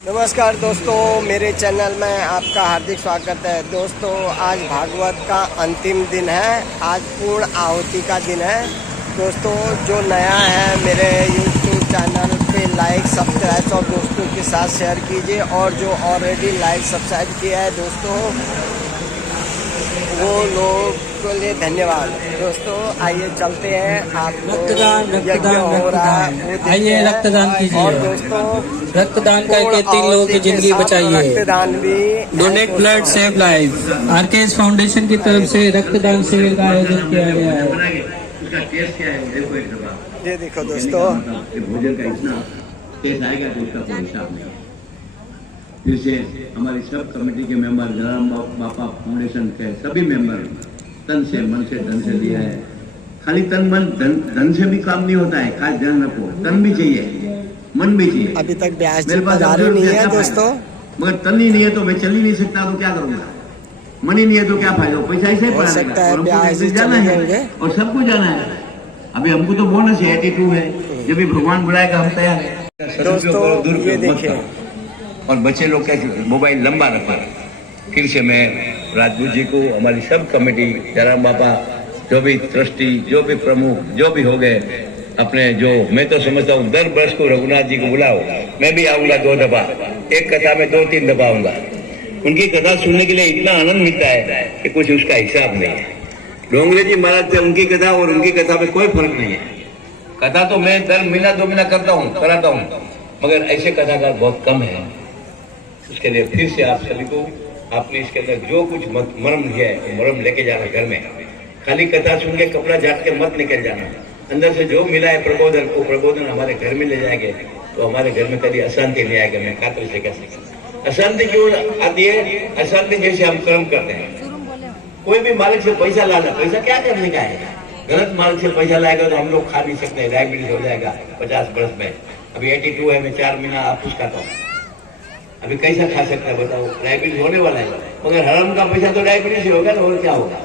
नमस्कार दोस्तों, मेरे चैनल में आपका हार्दिक स्वागत है। दोस्तों, आज भागवत का अंतिम दिन है। आज पूर्ण आहुति का दिन है। दोस्तों, जो नया है मेरे YouTube चैनल पे लाइक सब्सक्राइब और दोस्तों के साथ शेयर कीजिए, और जो ऑलरेडी लाइक सब्सक्राइब किया है दोस्तों, वो लोग के लिए धन्यवाद। दोस्तों, आइए चलते हैं। आप यज्ञ हो रहा है, आइए रक्तदान कीजिए। और दोस्तों, रक्तदान करके 3 लोगों की जिंदगी बचाइए। रक्तदान भी donate blood save life. RKS foundation की तरफ से रक्तदान शिविर का आयोजन किया गया है। ये देखो दोस्तों, भोजन का इतना टेस्ट आएगा तो उसका कोई हिसाब नहीं। फिर से हमारी सब कमेटी के मेंबर, जलाराम बापा फाउंडेशन के सभी मेंबर तन से मन से धन से दिया है। खाली तन मन धन से भी काम नहीं होता है, खास ध्यान रखो, तन भी चाहिए, मन भी चाहिए। अभी तक ब्याज मेरे पास नहीं है दोस्तों, मगर तन ही नहीं है तो मैं चल ही नहीं सकता, तो क्या करूंगा। मन ही नहीं है तो क्या फायदा, पैसा ऐसे ही पड़ा सकता है, रहेगा। ब्याज जाना है और सबको जाना है। अभी हमको तो बोनस है, 82 है। जब भी भगवान बुलाएगा हम तैयार है। दोस्तों ये देखिए, और बच्चे लोग का मोबाइल लंबा रखा। फिर से मैं राजपूत जी को, हमारी सब कमेटी, जलाराम बापा, जो भी ट्रस्टी, जो भी प्रमुख, जो भी हो गए अपने, जो मैं तो समझता हूँ 10 वर्ष को रघुनाथ जी को बुलाओ। मैं भी आऊंगा 2 दफा, एक कथा में 2-3 दफा आऊंगा। उनकी कथा सुनने के लिए इतना आनंद मिलता है कि कुछ उसका हिसाब नहीं है। डोंगरे जी महाराज से उनकी कथा और उनकी कथा में कोई फर्क नहीं है। कथा तो मैं 10 महीना 2 महीना करता हूँ, कराता हूँ, मगर ऐसे कथाकार बहुत कम है। उसके लिए फिर से आप सभी को, आपने इसके अंदर जो कुछ मर्म है वो मर्म लेके जाना घर में। खाली कथा सुन के कपड़ा झाट के मत निकल जाना। अंदर से जो मिला है प्रबोधन, वो प्रबोधन हमारे घर में ले जाएंगे तो हमारे घर में कभी अशांति नहीं आएगा। मैं खातिर से कह सकता। अशांति क्यों आती है? अशांति जैसे हम कर्म करते हैं। कोई भी मालिक से पैसा लाना, पैसा क्या करने का है? गलत मालिक से पैसा लाएगा तो हम लोग खा नहीं सकते, डायबिटीज हो जाएगा 50 वर्ष में। अभी 82 है, मैं 4 महीना आपूस खाता हूँ। अभी कैसा खा सकता है बताओ? डायबिटीज होने वाला है। मगर हराम का पैसा तो डायबिटीज ही होगा ना, और क्या होगा।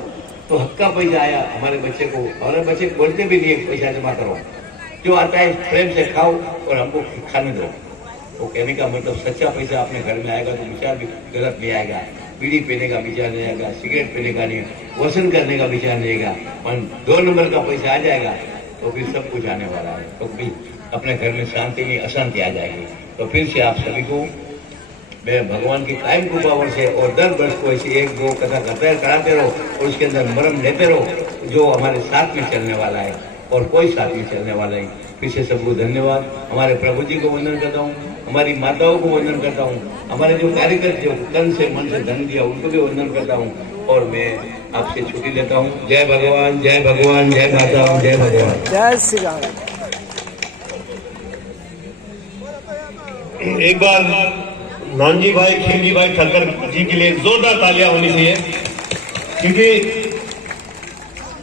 तो हक का पैसा आया हमारे बच्चे को, हमारे बच्चे बोलते भी नहीं पैसा जमा करो, जो आता है प्रेम से खाओ और हमको खाने दो। वो कहने का मतलब सच्चा पैसा अपने घर में आएगा तो विचार भी गलत नहीं आएगा। बीड़ी पीने का विचार नहीं आएगा, सिगरेट पीने का नहीं, वसन करने का विचार नहीं आएगा। और 2 नंबर का पैसा आ जाएगा तो फिर सब कुछ आने वाला है। तो फिर अपने घर में शांति नहीं, अशांति आ जाएगी। तो फिर से आप सभी को मैं भगवान की कायम कृपा वर्षे और 10 वर्ष को ऐसी 1-2 कथा कराते रहो और उसके अंदर मर्म लेते रहो, जो हमारे साथ में चलने वाला है और कोई साथ में चलने वाला है। फिर से सबको धन्यवाद। हमारे प्रभु जी को वंदन करता हूँ, हमारी माताओं को वंदन करता हूँ, हमारे जो कार्यकर्ता जो तन से मन से धन दिया उनको भी वंदन करता हूँ। और मैं आपसे छुट्टी लेता हूँ। जय भगवान, जय भगवान, जय माता, जय भगवान, जय श्री राम। एक बार नानजी भाई, खिलजी भाई ठक्कर जी के लिए जोरदार तालियां होनी चाहिए, क्योंकि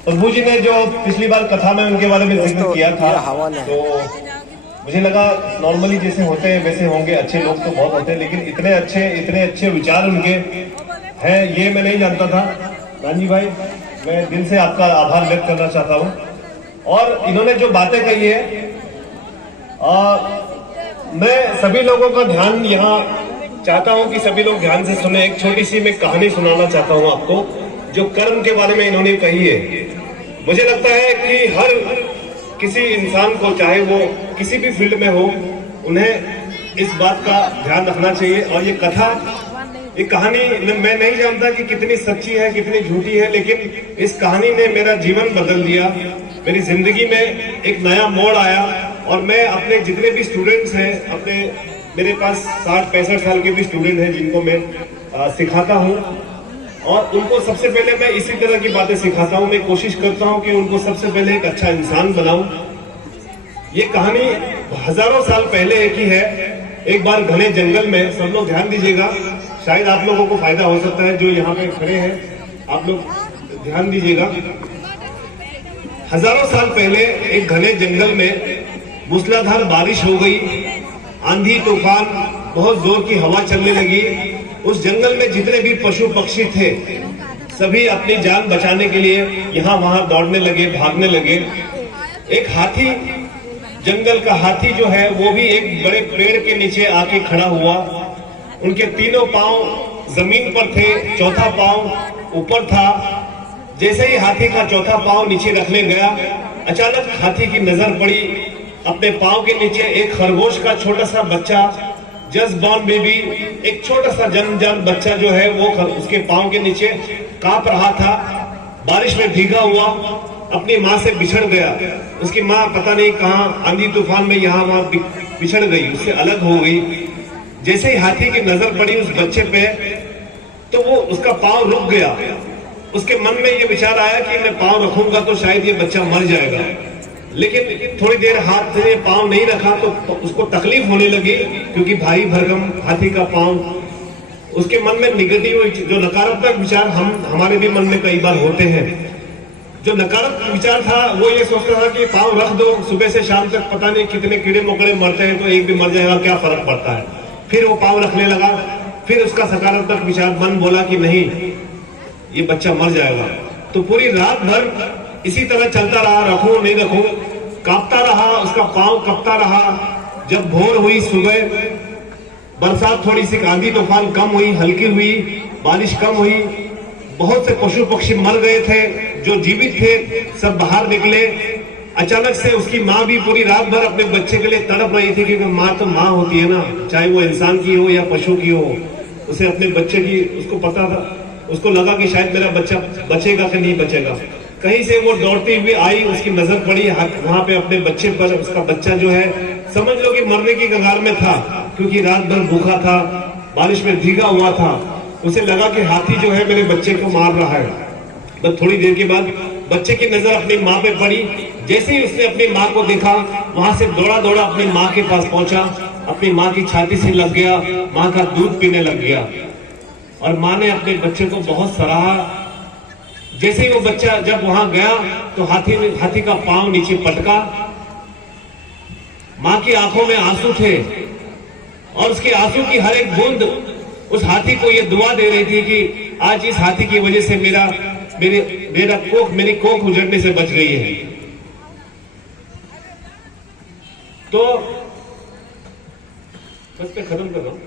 प्रभु जी ने जो पिछली बार कथा में उनके बारे में जिक्र किया था, तो मुझे लगा नॉर्मली जैसे होते हैं वैसे होंगे। अच्छे लोग तो बहुत होते हैं, लेकिन इतने अच्छे विचार उनके हैं ये मैं नहीं जानता था। नानजी भाई, मैं दिल से आपका आभार व्यक्त करना चाहता हूँ। और इन्होंने जो बातें कही है, मैं सभी लोगों का ध्यान यहाँ चाहता हूं कि सभी लोग ध्यान से सुने। एक छोटी सी मैं कहानी सुनाना चाहता हूं आपको, जो कर्म के बारे में इन्होंने कही है। मुझे लगता है कि हर किसी इंसान को, चाहे वो किसी भी फील्ड में हो, उन्हें इस बात का ध्यान रखना चाहिए। और ये कहानी मैं नहीं जानता कि कितनी सच्ची है कितनी झूठी है, लेकिन इस कहानी ने मेरा जीवन बदल दिया। मेरी जिंदगी में एक नया मोड़ आया। और मैं अपने जितने भी स्टूडेंट्स हैं, मेरे पास 60-65 साल के भी स्टूडेंट हैं जिनको मैं सिखाता हूं, और उनको सबसे पहले मैं इसी तरह की बातें सिखाता हूं। मैं कोशिश करता हूं कि उनको सबसे पहले एक अच्छा इंसान बनाऊं। ये कहानी हजारों साल पहले की है। एक बार घने जंगल में, सब लोग ध्यान दीजिएगा, शायद आप लोगों को फायदा हो सकता है जो यहाँ पे खड़े हैं, आप लोग ध्यान दीजिएगा। हजारों साल पहले एक घने जंगल में मूसलाधार बारिश हो गई, आंधी तूफान, बहुत जोर की हवा चलने लगी। उस जंगल में जितने भी पशु पक्षी थे, सभी अपनी जान बचाने के लिए यहाँ वहां दौड़ने लगे, भागने लगे। एक हाथी, जंगल का हाथी जो है, वो भी एक बड़े पेड़ के नीचे आके खड़ा हुआ उनके तीनों पांव जमीन पर थे, चौथा पांव ऊपर था। जैसे ही हाथी का चौथा पांव नीचे रखने गया, अचानक हाथी की नजर पड़ी अपने पांव के नीचे एक खरगोश का छोटा सा बच्चा, जस्ट बॉर्न बेबी, एक छोटा सा जन्मजात बच्चा जो है वो उसके पांव के नीचे कांप रहा था, बारिश में भीगा हुआ, अपनी माँ से बिछड़ गया। उसकी माँ पता नहीं कहां आंधी तूफान में यहाँ वहां बिछड़ गई, उससे अलग हो गई। जैसे ही हाथी की नजर पड़ी उस बच्चे पे, तो वो उसका पांव रुक गया। उसके मन में ये विचार आया कि मैं पांव रखूंगा तो शायद ये बच्चा मर जाएगा, लेकिन थोड़ी देर हाथ से पांव नहीं रखा तो उसको तकलीफ होने लगी, क्योंकि भारी भरकम हाथी का पांव। उसके मन में निगेटिव, जो नकारात्मक विचार हमारे भी मन में कई बार होते हैं, जो नकारात्मक विचार था वो ये सोचता था कि पांव रख दो, सुबह से शाम तक पता नहीं कितने कीड़े मकोड़े मरते हैं, तो एक भी मर जाएगा, क्या फर्क पड़ता है। फिर वो पांव रखने लगा। फिर उसका सकारात्मक विचार मन बोला कि नहीं, ये बच्चा मर जाएगा। तो पूरी रात भर इसी तरह चलता रहा, रखूं नहीं रखूं, कांपता रहा, उसका पांव कपता रहा। जब भोर हुई, सुबह बरसात, थोड़ी सी आंधी तूफान कम हुई, हल्की हुई, बारिश कम हुई, बहुत से पशु पक्षी मर गए थे, जो जीवित थे सब बाहर निकले। अचानक से उसकी माँ भी पूरी रात भर अपने बच्चे के लिए तड़प रही थी, क्योंकि माँ तो माँ होती है ना, चाहे वो इंसान की हो या पशु की हो। उसे अपने बच्चे की, उसको पता था, उसको लगा कि शायद मेरा बच्चा बचेगा कि नहीं बचेगा। कहीं से वो दौड़ती हुई आई, उसकी नजर पड़ी वहां पे अपने बच्चे पर। उसका बच्चा जो है समझ लो कि मरने की कगार में था, क्योंकि रात भर भूखा था, बारिश में भीगा हुआ था। उसे लगा कि हाथी जो है मेरे बच्चे को मार रहा है। बस थोड़ी देर के बाद बच्चे की नजर अपनी माँ पे पड़ी। जैसे ही उसने अपनी माँ को देखा, वहां से दौड़ा दौड़ा अपनी माँ के पास पहुंचा, अपनी माँ की छाती से लग गया, माँ का दूध पीने लग गया। और माँ ने अपने बच्चे को बहुत सराहा। जैसे ही वो बच्चा जब वहां गया तो हाथी का पांव नीचे पटका। माँ की आंखों में आंसू थे, और उसके आंसू की हर एक बूंद उस हाथी को ये दुआ दे रही थी कि आज इस हाथी की वजह से मेरी कोख उजड़ने से बच गई है। तो बस पे खत्म कर रहा हूं।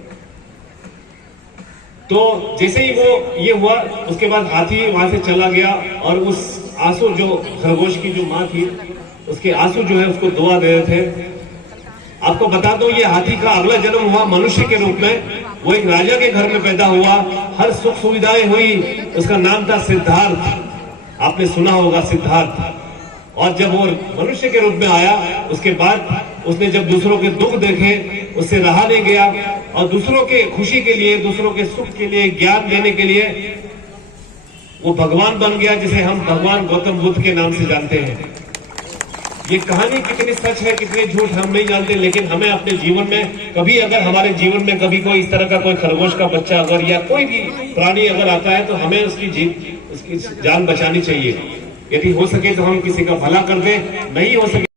तो जैसे ही वो ये हुआ, उसके बाद हाथी वहां से चला गया, और उस आंसू, जो खरगोश की जो माँ थी, उसके आंसू जो है उसको दुआ दे रहे थे। आपको बता दो, ये हाथी का अगला जन्म हुआ मनुष्य के रूप में। वो एक राजा के घर में पैदा हुआ, हर सुख सुविधाएं हुई। उसका नाम था सिद्धार्थ, आपने सुना होगा सिद्धार्थ। और जब वो मनुष्य के रूप में आया, उसके बाद उसने जब दूसरों के दुख देखे, उससे रहा नहीं गया, और दूसरों के खुशी के लिए, दूसरों के सुख के लिए, ज्ञान देने के लिए वो भगवान बन गया, जिसे हम भगवान गौतम बुद्ध के नाम से जानते हैं। ये कहानी कितनी सच है, कितनी झूठ, हम नहीं जानते, लेकिन हमें अपने जीवन में कभी, अगर हमारे जीवन में कभी कोई इस तरह का कोई खरगोश का बच्चा अगर, या कोई भी प्राणी अगर आता है, तो हमें उसकी जान बचानी चाहिए। यदि हो सके तो हम किसी का भला कर दें, नहीं हो सके